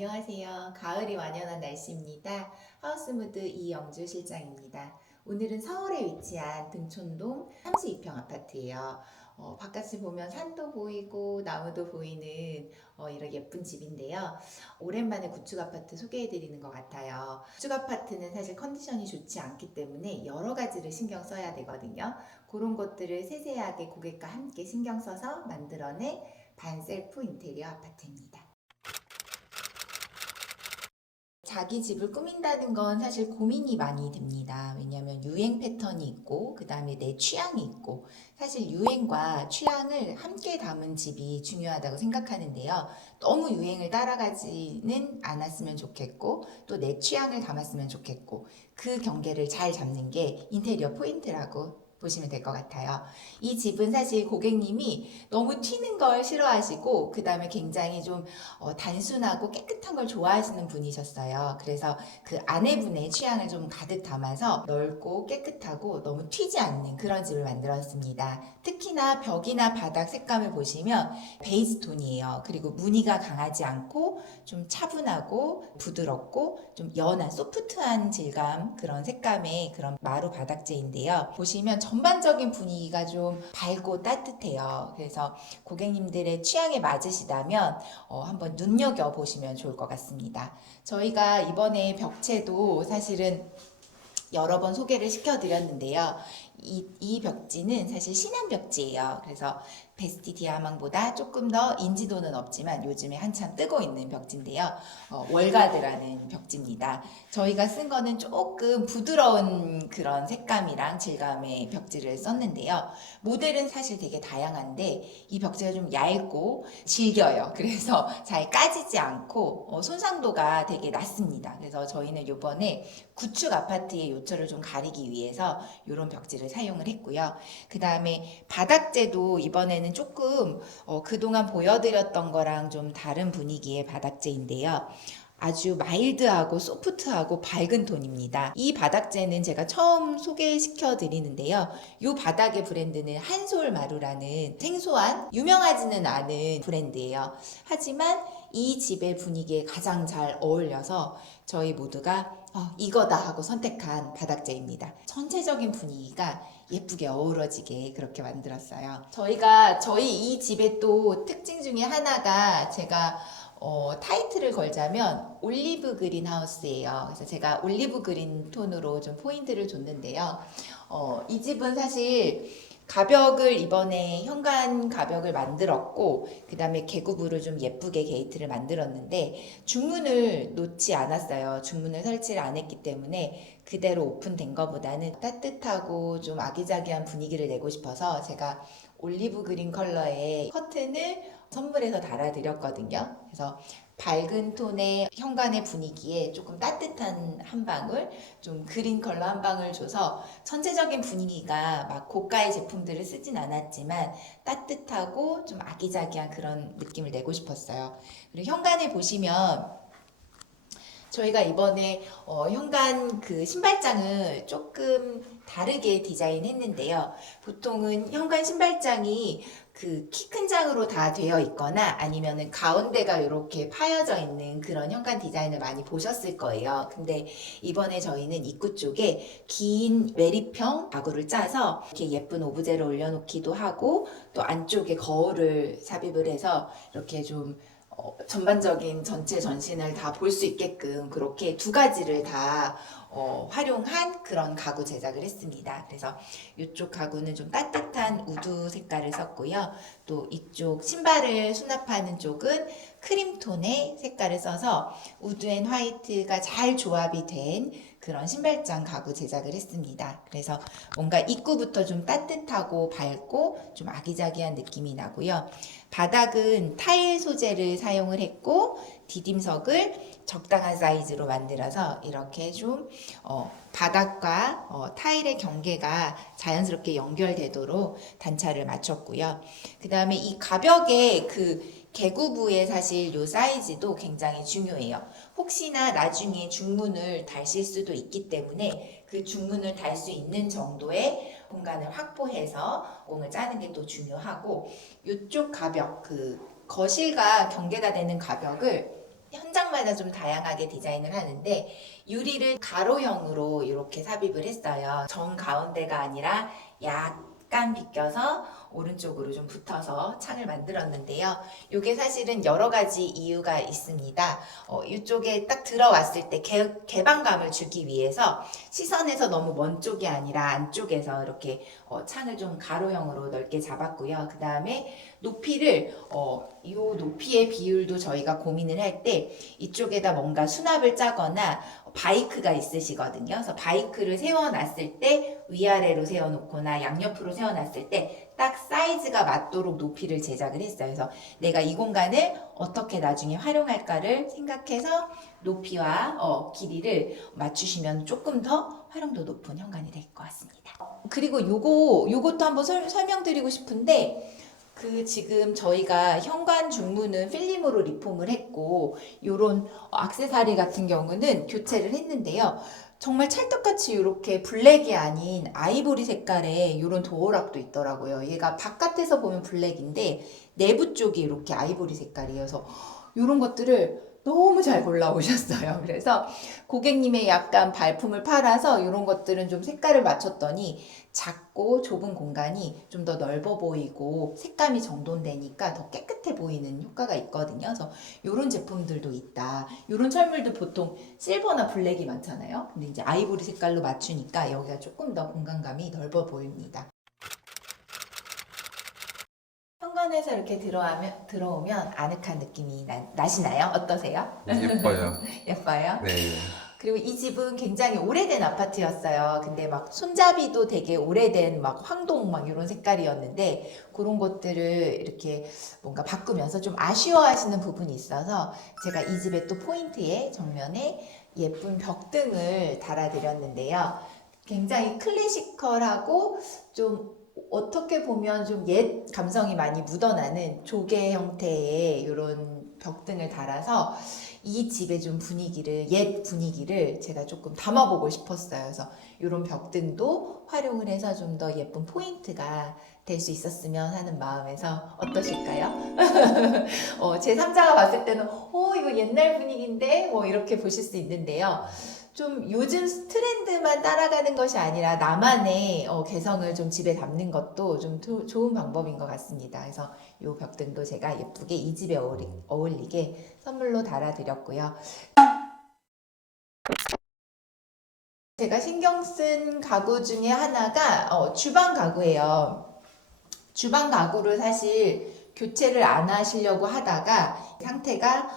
안녕하세요. 가을이 완연한 날씨입니다. 하우스무드 이영주 실장입니다. 오늘은 서울에 위치한 등촌동 32평 아파트예요. 바깥을 보면 산도 보이고 나무도 보이는 이런 예쁜 집인데요. 오랜만에 구축 아파트 소개해드리는 것 같아요. 구축 아파트는 사실 컨디션이 좋지 않기 때문에 여러 가지를 신경 써야 되거든요. 그런 것들을 세세하게 고객과 함께 신경 써서 만들어낸 반셀프 인테리어 아파트입니다. 자기 집을 꾸민다는 건 사실 고민이 많이 됩니다. 왜냐하면 유행 패턴이 있고, 그 다음에 내 취향이 있고, 사실 유행과 취향을 함께 담은 집이 중요하다고 생각하는데요. 너무 유행을 따라가지는 않았으면 좋겠고, 또 내 취향을 담았으면 좋겠고, 그 경계를 잘 잡는 게 인테리어 포인트라고 보시면 될 것 같아요. 이 집은 사실 고객님이 너무 튀는 걸 싫어하시고, 그 다음에 굉장히 좀 단순하고 깨끗한 걸 좋아하시는 분이셨어요. 그래서 그 아내분의 취향을 좀 가득 담아서 넓고 깨끗하고 너무 튀지 않는 그런 집을 만들었습니다. 특히나 벽이나 바닥 색감을 보시면 베이지 톤이에요. 그리고 무늬가 강하지 않고 좀 차분하고 부드럽고 좀 연한 소프트한 질감 그런 색감의 그런 마루 바닥재인데요. 보시면 전반적인 분위기가 좀 밝고 따뜻해요. 그래서 고객님들의 취향에 맞으시다면 한번 눈여겨보시면 좋을 것 같습니다. 저희가 이번에 벽체도 사실은 여러 번 소개를 시켜드렸는데요. 이 벽지는 사실 신한 벽지예요. 그래서 베스티 디아망보다 조금 더 인지도는 없지만 요즘에 한참 뜨고 있는 벽지인데요. 월가드라는 벽지입니다. 저희가 쓴 거는 조금 부드러운 그런 색감이랑 질감의 벽지를 썼는데요. 모델은 사실 되게 다양한데 이 벽지가 좀 얇고 질겨요. 그래서 잘 까지지 않고 손상도가 되게 낮습니다. 그래서 저희는 이번에 구축 아파트의 요철을 좀 가리기 위해서 이런 벽지를 사용을 했고요. 그 다음에 바닥재도 이번에는 조금 그동안 보여드렸던 거랑 좀 다른 분위기의 바닥재인데요. 아주 마일드하고 소프트하고 밝은 톤입니다. 이 바닥재는 제가 처음 소개시켜 드리는데요. 이 바닥의 브랜드는 한솔마루라는 생소한 유명하지는 않은 브랜드예요. 하지만 이 집의 분위기에 가장 잘 어울려서 저희 모두가 이거다 하고 선택한 바닥재입니다. 전체적인 분위기가 예쁘게 어우러지게 그렇게 만들었어요. 저희 이 집의 또 특징 중에 하나가 제가 타이틀을 걸자면 올리브 그린 하우스예요. 그래서 제가 올리브 그린 톤으로 좀 포인트를 줬는데요. 이 집은 사실 가벽을 이번에 현관 가벽을 만들었고 그 다음에 개구부를 좀 예쁘게 게이트를 만들었는데 중문을 놓지 않았어요. 중문을 설치를 안 했기 때문에 그대로 오픈된 것보다는 따뜻하고 좀 아기자기한 분위기를 내고 싶어서 제가 올리브 그린 컬러의 커튼을 선물해서 달아드렸거든요. 그래서 밝은 톤의 현관의 분위기에 조금 따뜻한 한 방울, 좀 그린 컬러 한 방울 줘서 전체적인 분위기가 막 고가의 제품들을 쓰진 않았지만 따뜻하고 좀 아기자기한 그런 느낌을 내고 싶었어요. 그리고 현관에 보시면 저희가 이번에 현관 그 신발장을 조금 다르게 디자인했는데요. 보통은 현관 신발장이 그 키 큰 장으로 다 되어 있거나 아니면은 가운데가 이렇게 파여져 있는 그런 현관 디자인을 많이 보셨을 거예요. 근데 이번에 저희는 입구 쪽에 긴 메리평 가구를 짜서 이렇게 예쁜 오브제를 올려놓기도 하고 또 안쪽에 거울을 삽입을 해서 이렇게 좀 전반적인 전체 전신을 다 볼 수 있게끔 그렇게 두 가지를 다 활용한 그런 가구 제작을 했습니다. 그래서 이쪽 가구는 좀 따뜻한 우드 색깔을 썼고요. 또 이쪽 신발을 수납하는 쪽은 크림톤의 색깔을 써서 우드 앤 화이트가 잘 조합이 된 그런 신발장 가구 제작을 했습니다. 그래서 뭔가 입구부터 좀 따뜻하고 밝고 좀 아기자기한 느낌이 나고요. 바닥은 타일 소재를 사용을 했고 디딤석을 적당한 사이즈로 만들어서 이렇게 좀 바닥과 타일의 경계가 자연스럽게 연결되도록 단차를 맞췄고요. 그 다음에 이 가벽의 그 개구부의 사실 요 사이즈도 굉장히 중요해요. 혹시나 나중에 중문을 달실 수도 있기 때문에 그 중문을 달 수 있는 정도의 공간을 확보해서 공을 짜는 게 또 중요하고 이쪽 가벽 그 거실과 경계가 되는 가벽을 현장마다 좀 다양하게 디자인을 하는데 유리를 가로형으로 이렇게 삽입을 했어요. 정 가운데가 아니라 약간 비껴서 오른쪽으로 좀 붙어서 창을 만들었는데요. 이게 사실은 여러 가지 이유가 있습니다. 이쪽에 딱 들어왔을 때 개방감을 주기 위해서 시선에서 너무 먼 쪽이 아니라 안쪽에서 이렇게 창을 좀 가로형으로 넓게 잡았고요. 그 다음에 높이를 이 높이의 비율도 저희가 고민을 할 때 이쪽에다 뭔가 수납을 짜거나 바이크가 있으시거든요. 그래서 바이크를 세워놨을 때 위아래로 세워놓거나 양옆으로 세워놨을 때 딱 사이즈가 맞도록 높이를 제작을 했어요. 그래서 내가 이 공간을 어떻게 나중에 활용할까를 생각해서 높이와 길이를 맞추시면 조금 더 활용도 높은 현관이 될 것 같습니다. 그리고 요것도 한번 설명드리고 싶은데 지금 저희가 현관 중문은 필름으로 리폼을 했고 요런 액세서리 같은 경우는 교체를 했는데요. 정말 찰떡같이 이렇게 블랙이 아닌 아이보리 색깔의 이런 도어락도 있더라고요. 얘가 바깥에서 보면 블랙인데 내부 쪽이 이렇게 아이보리 색깔이어서 이런 것들을 너무 잘 골라오셨어요. 그래서 고객님의 약간 발품을 팔아서 이런 것들은 좀 색깔을 맞췄더니 작고 좁은 공간이 좀 더 넓어 보이고 색감이 정돈되니까 더 깨끗해 보이는 효과가 있거든요. 그래서 이런 제품들도 있다. 이런 철물도 보통 실버나 블랙이 많잖아요. 근데 이제 아이보리 색깔로 맞추니까 여기가 조금 더 공간감이 넓어 보입니다. 현관에서 이렇게 들어오면 아늑한 느낌이 나시나요? 어떠세요? 예뻐요. 예뻐요? 네. 그리고 이 집은 굉장히 오래된 아파트였어요. 근데 막 손잡이도 되게 오래된 막 황동 막 이런 색깔이었는데 그런 것들을 이렇게 뭔가 바꾸면서 좀 아쉬워하시는 부분이 있어서 제가 이 집의 또 포인트에 정면에 예쁜 벽등을 달아드렸는데요. 굉장히 클래시컬하고 좀 어떻게 보면 좀 옛 감성이 많이 묻어나는 조개 형태의 이런 벽등을 달아서 이 집의 좀 옛 분위기를 제가 조금 담아보고 싶었어요. 그래서 이런 벽등도 활용을 해서 좀 더 예쁜 포인트가 될 수 있었으면 하는 마음에서 어떠실까요? 제3자가 봤을 때는 이거 옛날 분위기인데 뭐 이렇게 보실 수 있는데요. 좀 요즘 트렌드만 따라가는 것이 아니라 나만의 개성을 좀 집에 담는 것도 좀 좋은 방법인 것 같습니다. 그래서 이 벽등도 제가 예쁘게 이 집에 어울리게 선물로 달아드렸고요. 제가 신경 쓴 가구 중에 하나가 주방 가구예요. 주방 가구를 사실 교체를 안 하시려고 하다가 상태가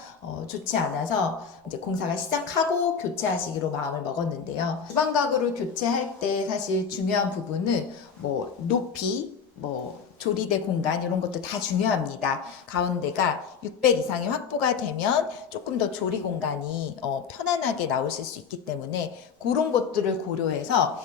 좋지 않아서 이제 공사가 시작하고 교체하시기로 마음을 먹었는데요. 주방 가구를 교체할 때 사실 중요한 부분은 뭐 높이, 뭐 조리대 공간 이런 것도 다 중요합니다. 가운데가 600 이상이 확보가 되면 조금 더 조리 공간이 편안하게 나오실 수 있기 때문에 그런 것들을 고려해서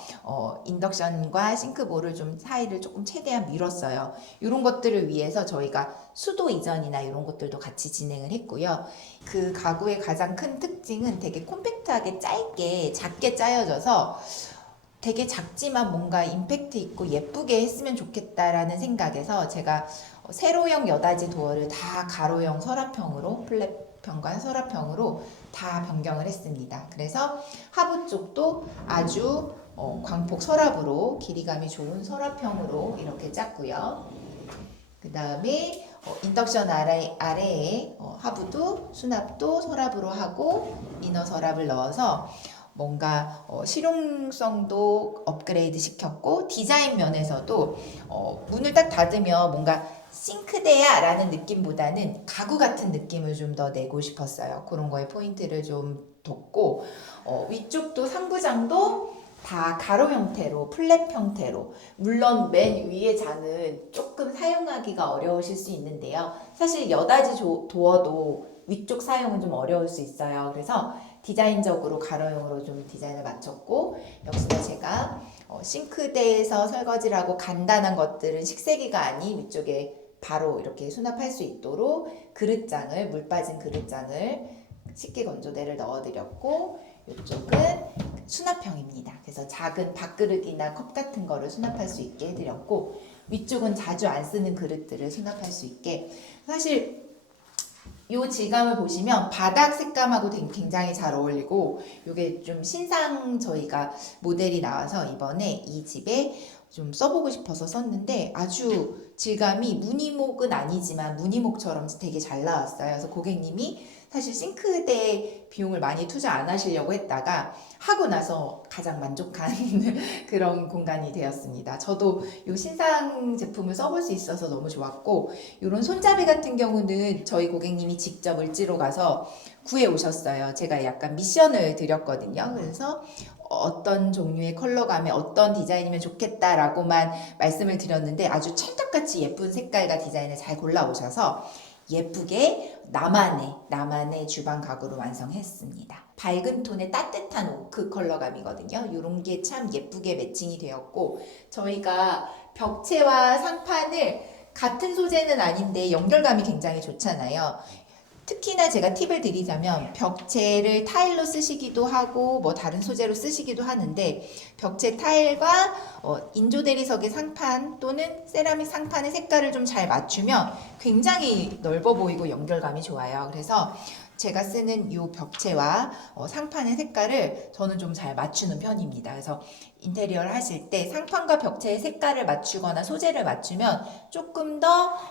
인덕션과 싱크볼을 좀 사이를 조금 최대한 밀었어요. 이런 것들을 위해서 저희가 수도 이전이나 이런 것들도 같이 진행을 했고요. 그 가구의 가장 큰 특징은 되게 콤팩트하게 작게 짜여져서 되게 작지만 뭔가 임팩트 있고 예쁘게 했으면 좋겠다라는 생각에서 제가 세로형 여닫이 도어를 다 가로형 서랍형으로 플랫형과 서랍형으로 다 변경을 했습니다. 그래서 하부 쪽도 아주 광폭 서랍으로 길이감이 좋은 서랍형으로 이렇게 짰고요. 그 다음에 인덕션 아래에 하부도 수납도 서랍으로 하고 이너 서랍을 넣어서 뭔가 실용성도 업그레이드 시켰고 디자인 면에서도 문을 딱 닫으면 뭔가 싱크대야 라는 느낌보다는 가구 같은 느낌을 좀 더 내고 싶었어요. 그런 거에 포인트를 좀 뒀고 위쪽도 상부장도 다 가로 형태로 플랫 형태로 물론 맨 위에 장은 조금 사용하기가 어려우실 수 있는데요. 사실 여닫이 도어도 위쪽 사용은 좀 어려울 수 있어요. 그래서 디자인적으로 가로형으로 좀 디자인을 맞췄고 역시나 제가 싱크대에서 설거지를 하고 간단한 것들은 식세기가 아닌 위쪽에 바로 이렇게 수납할 수 있도록 물 빠진 그릇장을 식기 건조대를 넣어드렸고 이쪽은 수납형입니다. 그래서 작은 밥그릇이나 컵 같은 거를 수납할 수 있게 해드렸고 위쪽은 자주 안 쓰는 그릇들을 수납할 수 있게 사실 요 질감을 보시면 바닥 색감하고 굉장히 잘 어울리고, 요게 좀 신상 저희가 모델이 나와서 이번에 이 집에 좀 써보고 싶어서 썼는데, 아주 질감이 무늬목은 아니지만 무늬목처럼 되게 잘 나왔어요. 그래서 고객님이 사실 싱크대 비용을 많이 투자 안 하시려고 했다가 하고 나서 가장 만족한 그런 공간이 되었습니다. 저도 이 신상 제품을 써볼 수 있어서 너무 좋았고, 이런 손잡이 같은 경우는 저희 고객님이 직접 을지로 가서 구해 오셨어요. 제가 약간 미션을 드렸거든요. 그래서 어떤 종류의 컬러감에 어떤 디자인이면 좋겠다라고만 말씀을 드렸는데, 아주 찰떡같이 예쁜 색깔과 디자인을 잘 골라오셔서 예쁘게 나만의 주방 가구로 완성했습니다. 밝은 톤의 따뜻한 오크 컬러감이거든요. 이런 게 참 예쁘게 매칭이 되었고, 저희가 벽체와 상판을 같은 소재는 아닌데 연결감이 굉장히 좋잖아요. 특히나 제가 팁을 드리자면, 벽체를 타일로 쓰시기도 하고 뭐 다른 소재로 쓰시기도 하는데, 벽체 타일과 인조 대리석의 상판 또는 세라믹 상판의 색깔을 좀 잘 맞추면 굉장히 넓어 보이고 연결감이 좋아요. 그래서 제가 쓰는 이 벽체와 상판의 색깔을 저는 좀 잘 맞추는 편입니다. 그래서 인테리어를 하실 때 상판과 벽체의 색깔을 맞추거나 소재를 맞추면 조금 더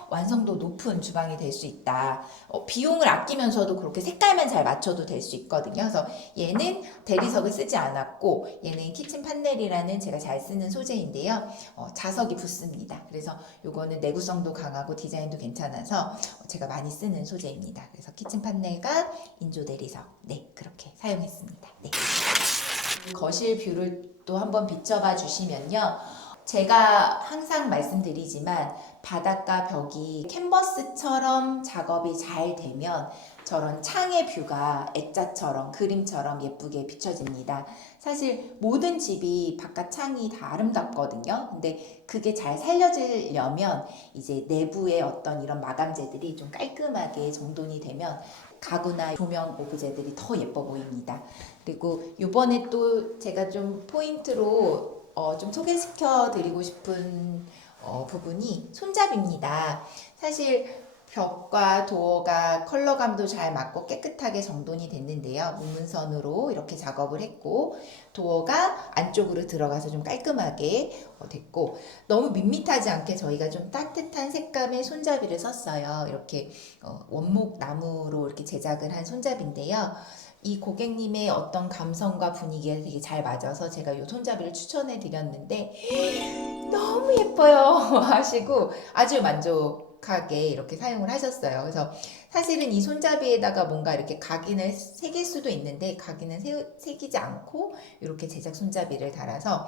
완성도 높은 주방이 될 수 있다. 비용을 아끼면서도 그렇게 색깔만 잘 맞춰도 될 수 있거든요. 그래서 얘는 대리석을 쓰지 않았고, 얘는 키친 판넬이라는 제가 잘 쓰는 소재인데요. 자석이 붙습니다. 그래서 요거는 내구성도 강하고 디자인도 괜찮아서 제가 많이 쓰는 소재입니다. 그래서 키친 판넬과 인조 대리석, 네, 그렇게 사용했습니다. 네. 거실 뷰를 또 한번 비춰봐 주시면요. 제가 항상 말씀드리지만 바닥과 벽이 캔버스처럼 작업이 잘 되면 저런 창의 뷰가 액자처럼 그림처럼 예쁘게 비춰집니다. 사실 모든 집이 바깥 창이 다 아름답거든요. 근데 그게 잘 살려지려면 이제 내부의 어떤 이런 마감재들이 좀 깔끔하게 정돈이 되면 가구나 조명 오브제들이 더 예뻐 보입니다. 그리고 이번에 또 제가 좀 포인트로 좀 소개시켜 드리고 싶은 부분이 손잡이입니다. 사실 벽과 도어가 컬러감도 잘 맞고 깨끗하게 정돈이 됐는데요. 무문선으로 이렇게 작업을 했고, 도어가 안쪽으로 들어가서 좀 깔끔하게 됐고, 너무 밋밋하지 않게 저희가 좀 따뜻한 색감의 손잡이를 썼어요. 이렇게 원목 나무로 이렇게 제작을 한 손잡이인데요. 이 고객님의 어떤 감성과 분위기에 되게 잘 맞아서 제가 이 손잡이를 추천해 드렸는데 너무 예뻐요 하시고 아주 만족하게 이렇게 사용을 하셨어요. 그래서 사실은 이 손잡이에다가 뭔가 이렇게 각인을 새길 수도 있는데, 각인은 새기지 않고 이렇게 제작 손잡이를 달아서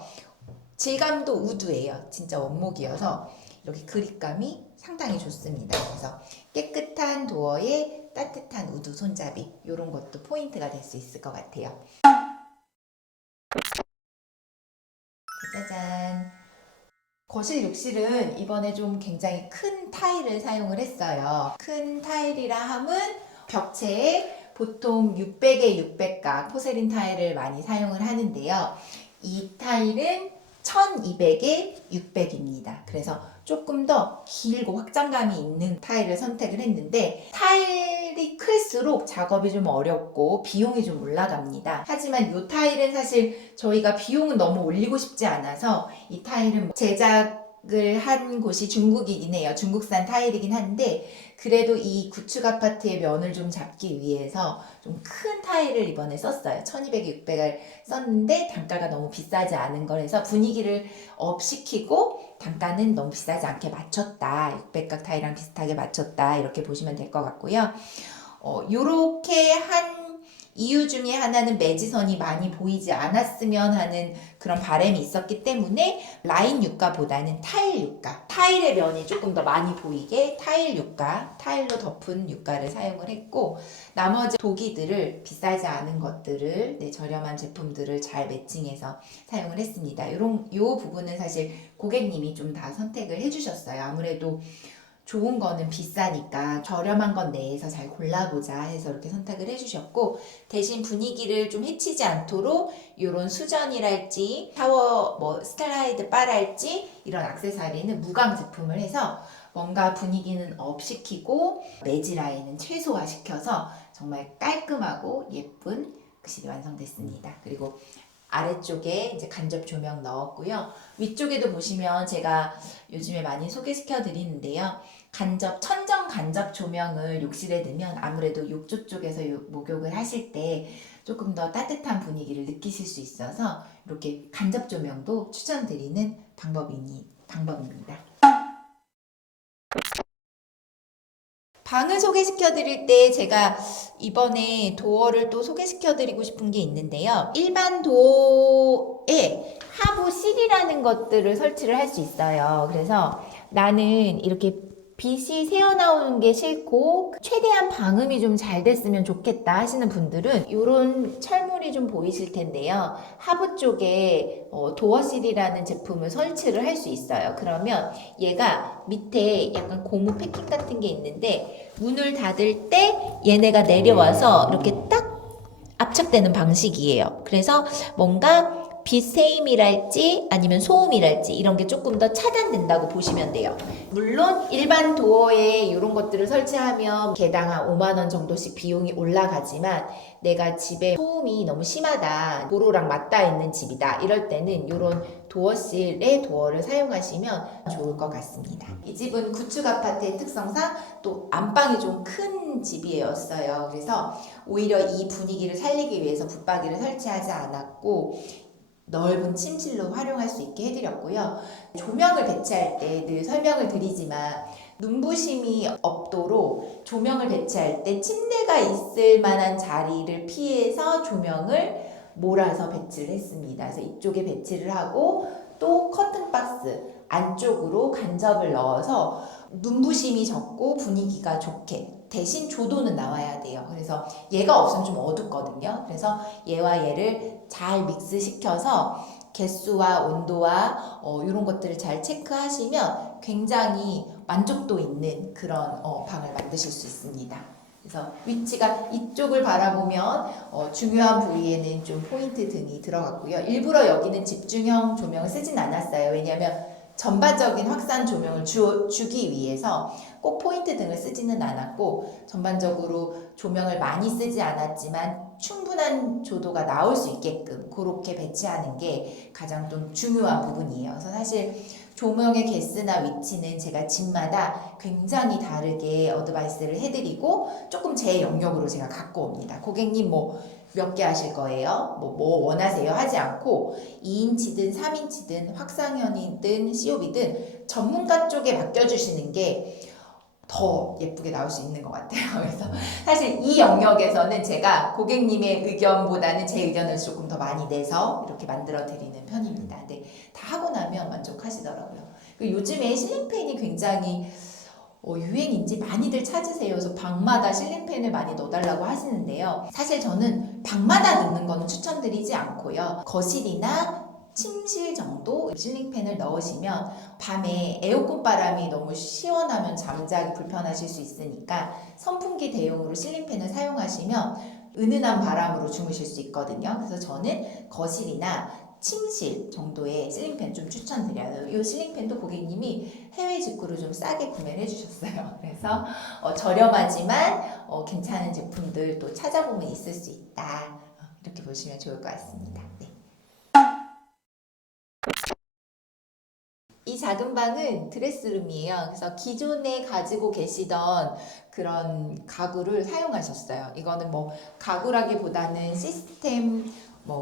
질감도 우드예요. 진짜 원목이어서 이렇게 그립감이 상당히 좋습니다. 그래서 깨끗한 도어에 따뜻한 우드 손잡이, 이런 것도 포인트가 될 수 있을 것 같아요. 짜잔. 거실 욕실은 이번에 좀 굉장히 큰 타일을 사용을 했어요. 큰 타일이라 함은 벽체에 보통 600에 600각 포세린 타일을 많이 사용을 하는데요. 이 타일은 1200에 600입니다. 그래서 조금 더 길고 확장감이 있는 타일을 선택을 했는데, 타일이 클수록 작업이 좀 어렵고 비용이 좀 올라갑니다. 하지만 이 타일은 사실 저희가 비용은 너무 올리고 싶지 않아서 이 타일은 제작을 한 곳이 중국이긴 해요. 중국산 타일이긴 한데, 그래도 이 구축 아파트의 면을 좀 잡기 위해서 좀 큰 타일을 이번에 썼어요. 1200, 600을 썼는데 단가가 너무 비싸지 않은 거라서 분위기를 업시키고 단가는 너무 비싸지 않게 맞췄다. 600각 타일이랑 비슷하게 맞췄다. 이렇게 보시면 될 것 같고요. 요렇게 한 이유 중에 하나는 매지선이 많이 보이지 않았으면 하는 그런 바람이 있었기 때문에 라인 유가보다는 타일 유가, 타일의 면이 조금 더 많이 보이게 타일 유가, 타일로 덮은 유가를 사용을 했고, 나머지 도기들을 비싸지 않은 것들을, 네, 저렴한 제품들을 잘 매칭해서 사용을 했습니다. 요 부분은 사실 고객님이 좀 다 선택을 해주셨어요. 아무래도 좋은 거는 비싸니까 저렴한 건 내에서 잘 골라보자 해서 이렇게 선택을 해주셨고, 대신 분위기를 좀 해치지 않도록 이런 수전이랄지 샤워 뭐 스타라이드 바랄지 이런 액세서리는 무광 제품을 해서 뭔가 분위기는 업시키고 매지 라인은 최소화시켜서 정말 깔끔하고 예쁜 그 집이 완성됐습니다. 그리고 아래쪽에 이제 간접 조명 넣었고요. 위쪽에도 보시면 제가 요즘에 많이 소개시켜 드리는데요. 천정 간접 조명을 욕실에 넣으면 아무래도 욕조 쪽에서 목욕을 하실 때 조금 더 따뜻한 분위기를 느끼실 수 있어서 이렇게 간접 조명도 추천드리는 방법입니다. 방을 소개시켜 드릴 때 제가 이번에 도어를 또 소개시켜 드리고 싶은 게 있는데요. 일반 도어에 하부 실이라는 것들을 설치를 할 수 있어요. 그래서 나는 이렇게 빛이 새어나오는 게 싫고 최대한 방음이 좀 잘 됐으면 좋겠다 하시는 분들은 이런 철물이 좀 보이실 텐데요. 하부 쪽에 도어실이라는 제품을 설치를 할 수 있어요. 그러면 얘가 밑에 약간 고무 패킹 같은 게 있는데 문을 닫을 때 얘네가 내려와서 이렇게 딱 압착되는 방식이에요. 그래서 뭔가 빛 세임이랄지 아니면 소음이랄지 이런 게 조금 더 차단된다고 보시면 돼요. 물론 일반 도어에 이런 것들을 설치하면 개당 한 5만 원 정도씩 비용이 올라가지만 내가 집에 소음이 너무 심하다, 도로랑 맞닿아 있는 집이다 이럴 때는 이런 도어실의 도어를 사용하시면 좋을 것 같습니다. 이 집은 구축 아파트의 특성상 또 안방이 좀 큰 집이었어요. 그래서 오히려 이 분위기를 살리기 위해서 붙박이를 설치하지 않았고 넓은 침실로 활용할 수 있게 해드렸고요. 조명을 배치할 때 늘 설명을 드리지만 눈부심이 없도록 조명을 배치할 때 침대가 있을 만한 자리를 피해서 조명을 몰아서 배치를 했습니다. 그래서 이쪽에 배치를 하고 또 커튼박스 안쪽으로 간접을 넣어서 눈부심이 적고 분위기가 좋게 대신 조도는 나와야 돼요. 그래서 얘가 없으면 좀 어둡거든요. 그래서 얘와 얘를 잘 믹스시켜서 개수와 온도와 이런 것들을 잘 체크하시면 굉장히 만족도 있는 그런 방을 만드실 수 있습니다. 그래서 위치가 이쪽을 바라보면 중요한 부위에는 좀 포인트 등이 들어갔고요. 일부러 여기는 집중형 조명을 쓰진 않았어요. 왜냐하면 전반적인 확산 조명을 주기 위해서 꼭 포인트 등을 쓰지는 않았고 전반적으로 조명을 많이 쓰지 않았지만 충분한 조도가 나올 수 있게끔 그렇게 배치하는 게 가장 좀 중요한 부분이에요. 그래서 사실 조명의 개수나 위치는 제가 집마다 굉장히 다르게 어드바이스를 해드리고 조금 제 영역으로 제가 갖고 옵니다. 고객님 몇 개 하실 거예요? 뭐 원하세요? 하지 않고 2인치든 3인치든 확상현이든 COB든 전문가 쪽에 맡겨주시는 게 더 예쁘게 나올 수 있는 것 같아요. 그래서 사실 이 영역에서는 제가 고객님의 의견보다는 제 의견을 조금 더 많이 내서 이렇게 만들어 드리는 편입니다. 근데 다 하고 나면 만족하시더라고요. 요즘에 실링팬이 굉장히 유행인지 많이들 찾으세요. 그래서 방마다 실링팬을 많이 넣어달라고 하시는데요. 사실 저는 방마다 넣는 거는 추천드리지 않고요. 거실이나 침실 정도 실링팬을 넣으시면 밤에 에어컨 바람이 너무 시원하면 잠자기 불편하실 수 있으니까 선풍기 대용으로 실링팬을 사용하시면 은은한 바람으로 주무실 수 있거든요. 그래서 저는 거실이나 침실 정도의 실링팬 좀 추천드려요. 이 실링팬도 고객님이 해외 직구로 좀 싸게 구매를 해주셨어요. 그래서 저렴하지만 괜찮은 제품들 또 찾아보면 있을 수 있다. 이렇게 보시면 좋을 것 같습니다. 네. 이 작은 방은 드레스룸이에요. 그래서 기존에 가지고 계시던 그런 가구를 사용하셨어요. 이거는 가구라기보다는 시스템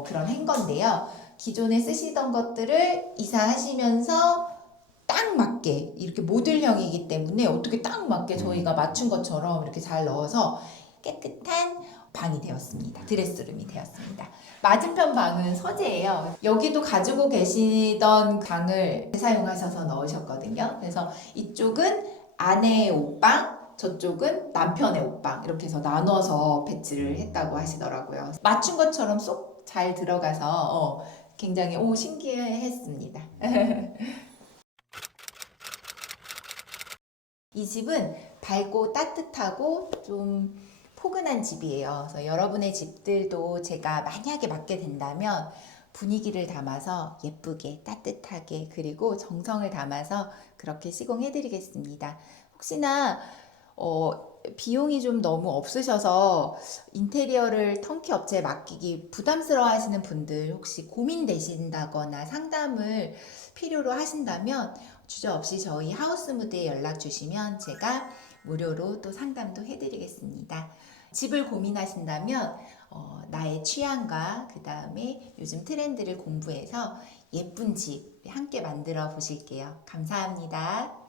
그런 행건데요. 기존에 쓰시던 것들을 이사하시면서 딱 맞게 이렇게 모듈형이기 때문에 어떻게 딱 맞게 저희가 맞춘 것처럼 이렇게 잘 넣어서 깨끗한 방이 되었습니다. 드레스룸이 되었습니다. 맞은편 방은 서재예요. 여기도 가지고 계시던 방을 사용하셔서 넣으셨거든요. 그래서 이쪽은 아내의 옷방, 저쪽은 남편의 옷방 이렇게 해서 나눠서 배치를 했다고 하시더라고요. 맞춘 것처럼 쏙 잘 들어가서 굉장히 신기했습니다. 이 집은 밝고 따뜻하고 좀 포근한 집이에요. 그래서 여러분의 집들도 제가 만약에 맡게 된다면 분위기를 담아서 예쁘게 따뜻하게 그리고 정성을 담아서 그렇게 시공해 드리겠습니다. 혹시나 비용이 좀 너무 없으셔서 인테리어를 턴키 업체에 맡기기 부담스러워 하시는 분들 혹시 고민되신다거나 상담을 필요로 하신다면 주저없이 저희 하우스무드에 연락 주시면 제가 무료로 또 상담도 해드리겠습니다. 집을 고민하신다면 나의 취향과 그 다음에 요즘 트렌드를 공부해서 예쁜 집 함께 만들어 보실게요. 감사합니다.